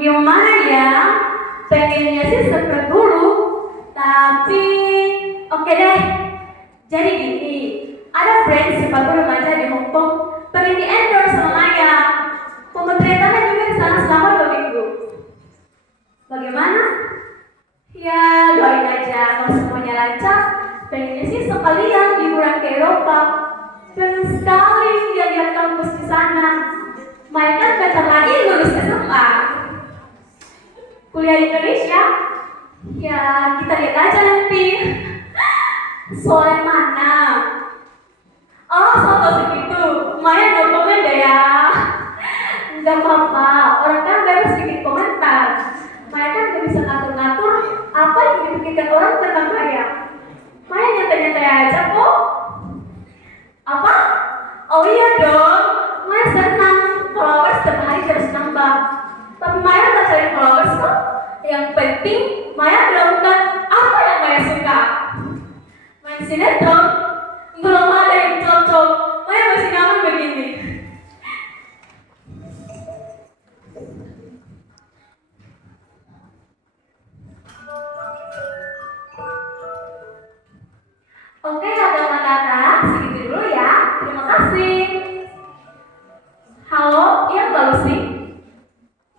Gimana ya? Pengennya sih seperti dulu, tapi oke deh. Jadi gini, ada brand sepatu remaja di Hong Kong pengen di endorse sama Maya. Pemotretannya juga di sana selama 2 minggu. Bagaimana? Ya doain aja kalau semuanya lancar. Pengennya sih sekalian liburan ke Eropa. Pengen sekali lihat kampus di sana. Maya kan bentar lagi lulus SMA. Kuliah di Indonesia? Ya kita lihat aja nanti. Soal mana? Oh, soal segitu. Maya no komen deh ya. Gak apa-apa, orang kan bebas bikin komentar. Maya kan gak bisa ngatur-ngatur apa yang dipikirkan orang tentang Maya. Maya nyantai-nyantai aja kok. Apa? Oh iya dong, Maya senang followers setiap hari terus nambah. Tapi Maya tak cari followers kok. Yang penting Maya melakukan apa yang Maya suka. Main sinetron, belum ada yang cocok. Maya masih nyaman begini. Oke kakak-kakak, segitu dulu ya. Terima kasih. Halo, iya Mbak Lucy?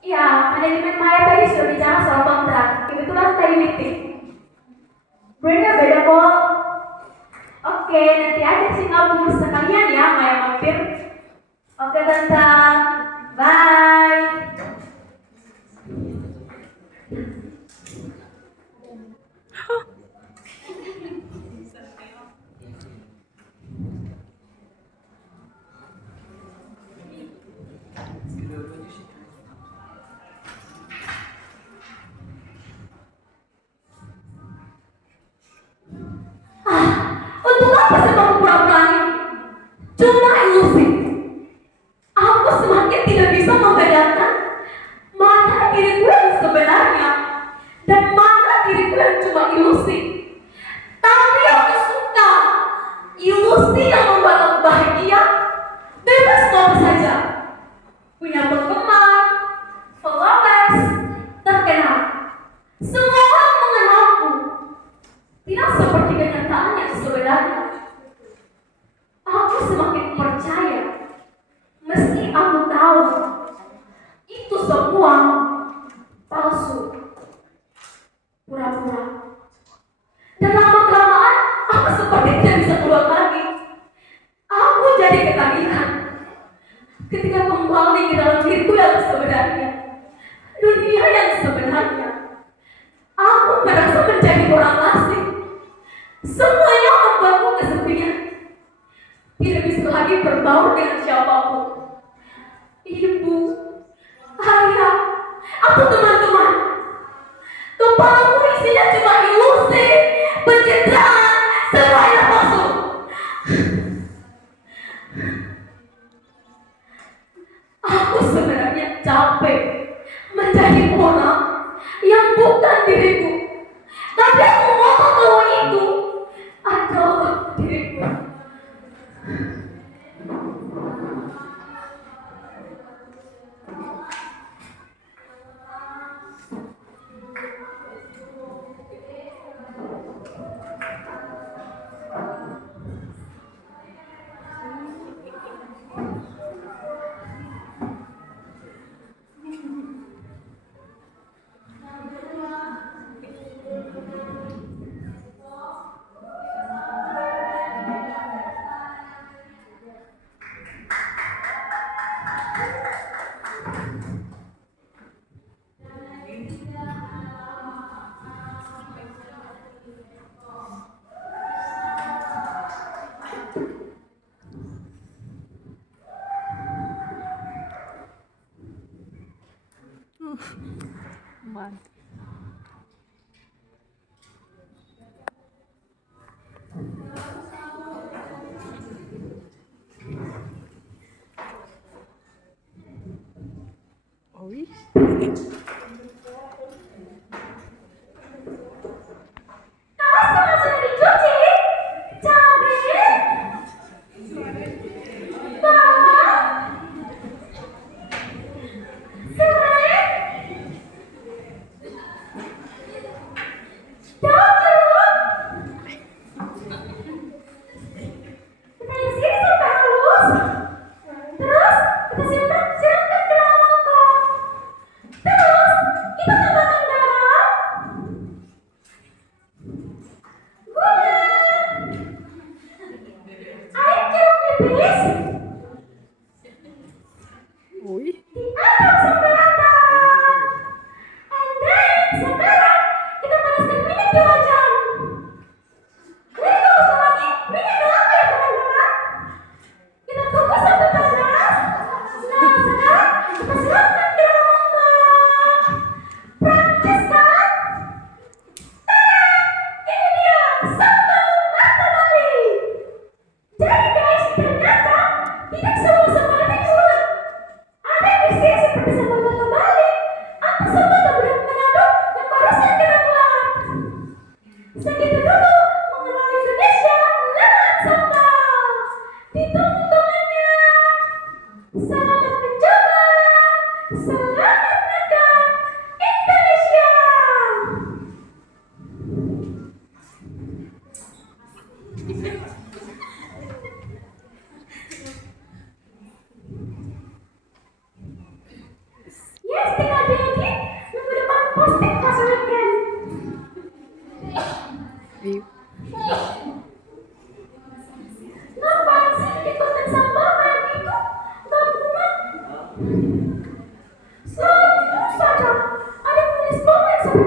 Iya, manajemen Maya tadi sudah bicara soal kontrak. Kebetulan tadi meeting. Brandnya beda kok. Oke, nanti aja sih ngabur sekalian ya Maya mampir. Oke tante, bye. Untuk apa sih kamu pura-pura ini? Cuma ilusi. Aku semakin tidak bisa membedakan mana diriku yang sebenarnya dan mana diriku yang cuma ilusi. Tapi aku suka ilusi yang membuat aku bahagia. Bebas mau apa saja. Punya penggemar, followers, terkenal. Semua orang mengenalku. Tidak seperti kenyataan yang sebenarnya. Aku semakin percaya, meski aku tahu itu semua palsu, pura-pura. Dan lama-kelamaan aku seperti tidak bisa keluar lagi. Aku jadi ketagihan ketika kembali ke dalam diriku yang sebenarnya, dunia yang sebenarnya. Aku merasa menjadi orang asing. Semuanya membuatku kesepian. Tidak bisa lagi berbaur dengan siapapun. Ibu, ayah, atau teman-teman. Kepalaku isinya cuma ilusi, pencitraan, semuanya palsu. Aku sebenarnya capek menjadi orang yang bukan diriku. Tapi aku mau tahu itu adalah diriku. Mantap. Oh, Kaos sudah dicuci, cabai, bawang, serai,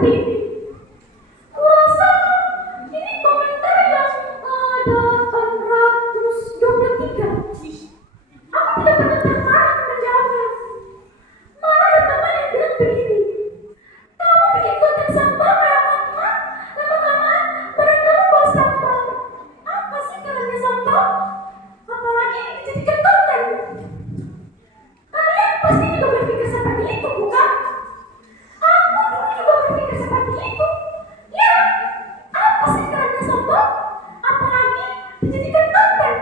seperti ini. Kurasa ini komentar yang 823. Aku tidak pernah tertarik menjawabnya. Malah ada teman yang bilang begini, kamu bikin konten sampah kayak mama, lama-kelamaan badan kamu bau sampah. Apa sih kerennya sampah? Apalagi dijadikan konten. Kalian pasti juga berpikir seperti itu, bukan? Aku dulu juga berpikir seperti itu. Ya, apa sih kerennya sampah? Apalagi dijadikan konten.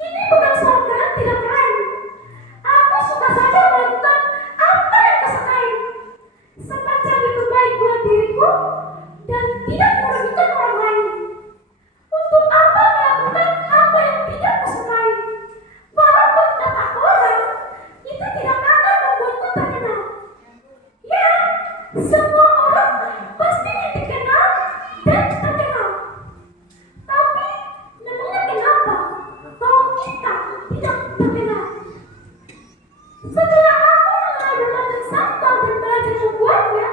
Ini bukan soal keren tidak keren. Aku suka saja melakukan apa yang aku sukai. Sepanjang itu baik buat diriku dan tidak merugikan orang lain. Untuk apa melakukan apa yang tidak aku sukai? Walaupun kata orang itu tidak akan membuatku terkenal. Ya, semua orang pasti ingin dikenal dan terkenal. Tapi namanya kenapa kalau kita tidak terkenal? Setelah aku mengenal bermacam sampah dan belajar membuatnya,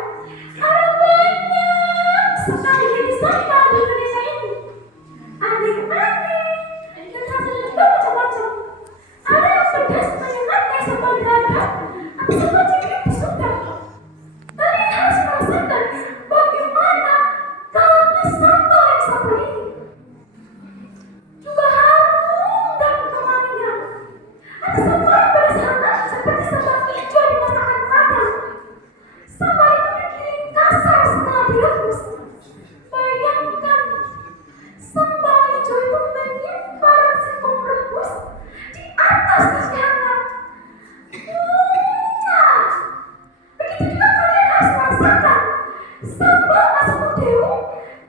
ada banyak sekali jenis sampah di Indonesia ini. Aneh-aneh dan hasilnya juga macam-macam. Ada yang pedas menyengat sambal dada atau sambal cengkeh suka. Kalian harus merasakan bagaimana kalapnya sampah yang satu ini. Juga harum dan kemaninya. Ada sambal yang pedas hangat seperti sambal hijau di masakan Padang. Sambal itu dikirim kasar setelah direbus. Bayangkan, sambal hijau itu menyimpan singkong rebus di atas nasi hangat. Nah, begitu juga kalian harus merasakan sambal asam udeu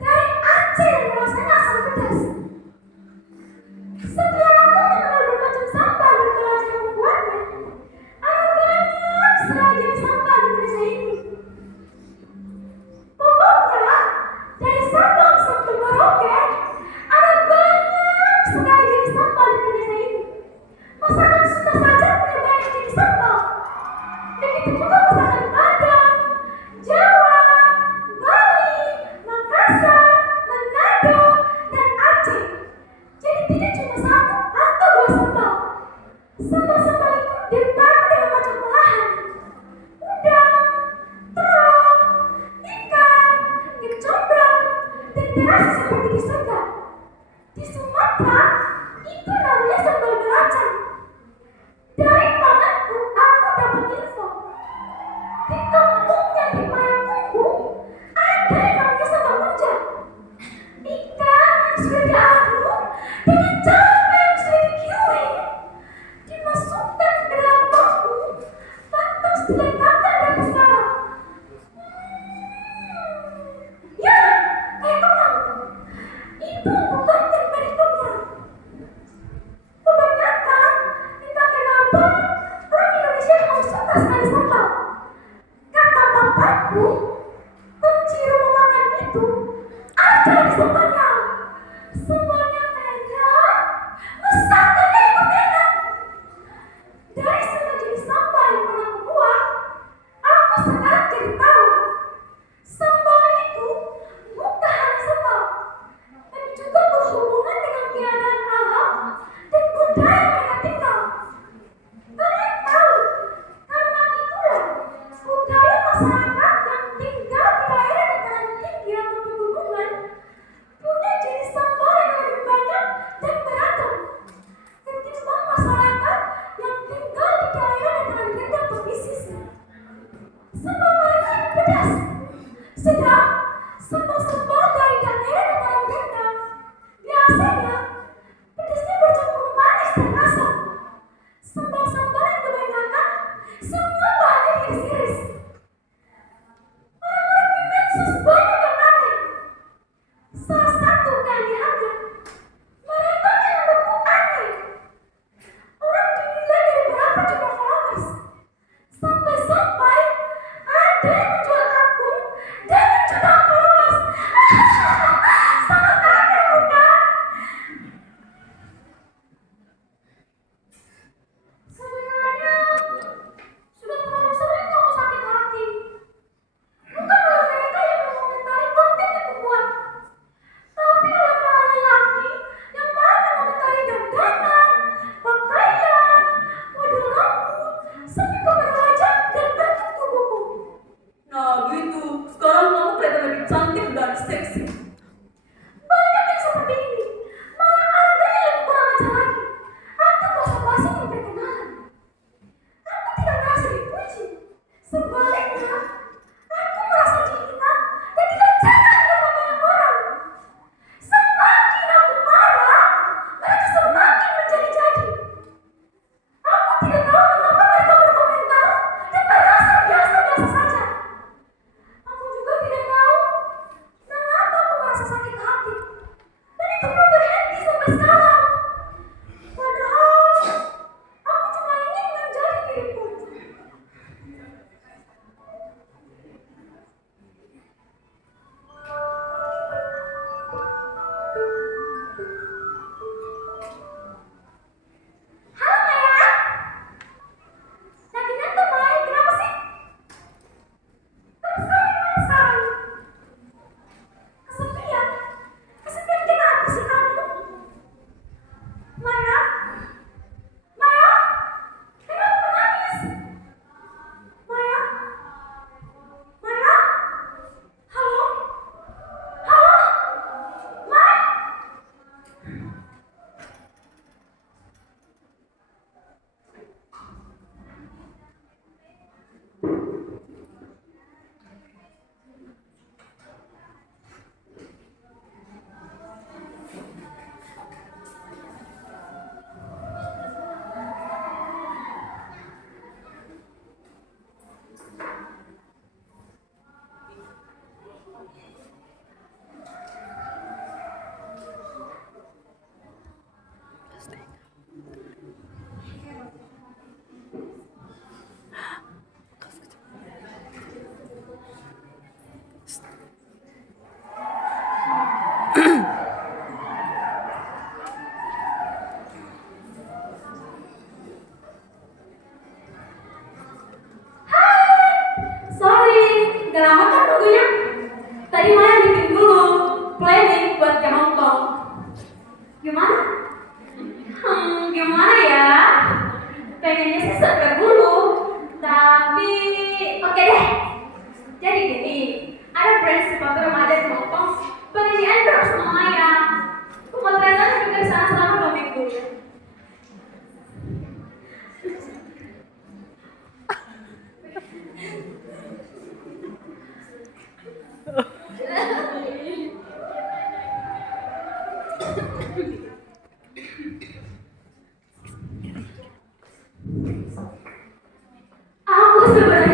dari Aceh yang rasanya asam pedas. Setelah aku mengenal bermacam sampah dan belajar membuatnya, ada banyak sekali jenis sampah di Indonesia ini. Pokoknya, dari Sabang sampai Merauke, ada banyak sekali jenis sampah di Indonesia ini. Masakan Sunda saja punya banyak jenis sampah. Begitu juga masakan Padang, Jawa, Bali, Makassar, Manado, dan Aceh. Jadi tidak cuma satu atau dua sambal. Sambal-sambal itu dipakai dengan macam olahan. Udang, terong, ikan, kecombrang, dan terasi seperti di Sunda. Di Sumatera, itu namanya sambal belacan. Dari pamanku, aku dapat info. Di kampungnya di Payakumbuh, ada yang namanya sambal munjang. Ikan yang sudah diaduk dengan cabai yang sudah digiling dimasukkan ke dalam bambu, lantas diletakkan di atas bara. Ya, kayak kenal. Itu untuk konten berikutnya. Kebanyakan entah kenapa orang Indonesia memang suka sekali sambal. Kata papaku, kunci rumah makan itu ada di sambalnya. Sambalnya enak, masakannya ikut enak. Dari semua jenis sambal yang pernah aku buat, aku sekarang jadi tahu sambal itu bukan hanya sambal, tapi juga berhubungan dengan keadaan alam dan budaya mereka tinggal. Kalian tahu, karena itulah budaya masyarakat yang tinggal di daerah dataran tinggi atau pegunungan punya jenis sambal yang lebih banyak dan beragam ketimbang masyarakat yang tinggal di daerah dataran rendah atau pesisir. Sambal mereka ini pedas, sedang sambal-sambal dari daerah dataran rendah biasanya pedasnya bercampur manis dan asam. Sambal-sambal yang kebanyakan semua bahannya diiris-iris. Orang-orang di medsos banyak yang aneh. Salah satu keanehannya, mereka memang begitu aneh. Orang dinilai dari berapa jumlah followers, sampai-sampai ada yang menjual akun dengan jutaan followers. Sangat aneh, bukan? Sebenarnya sudah terlalu sering kamu Gak lama kan nunggunya? Tadi Maya bikin dulu planning buat ke Hong Kong. Gimana? Gimana ya? Pengennya sih segera dulu, tapi oke deh. Jadi gini, ada brand sepatu remaja di Hong Kong, pengen di-endorse sama Maya. Pemotretannya juga di sana selama 2 minggu. Aku sebenarnya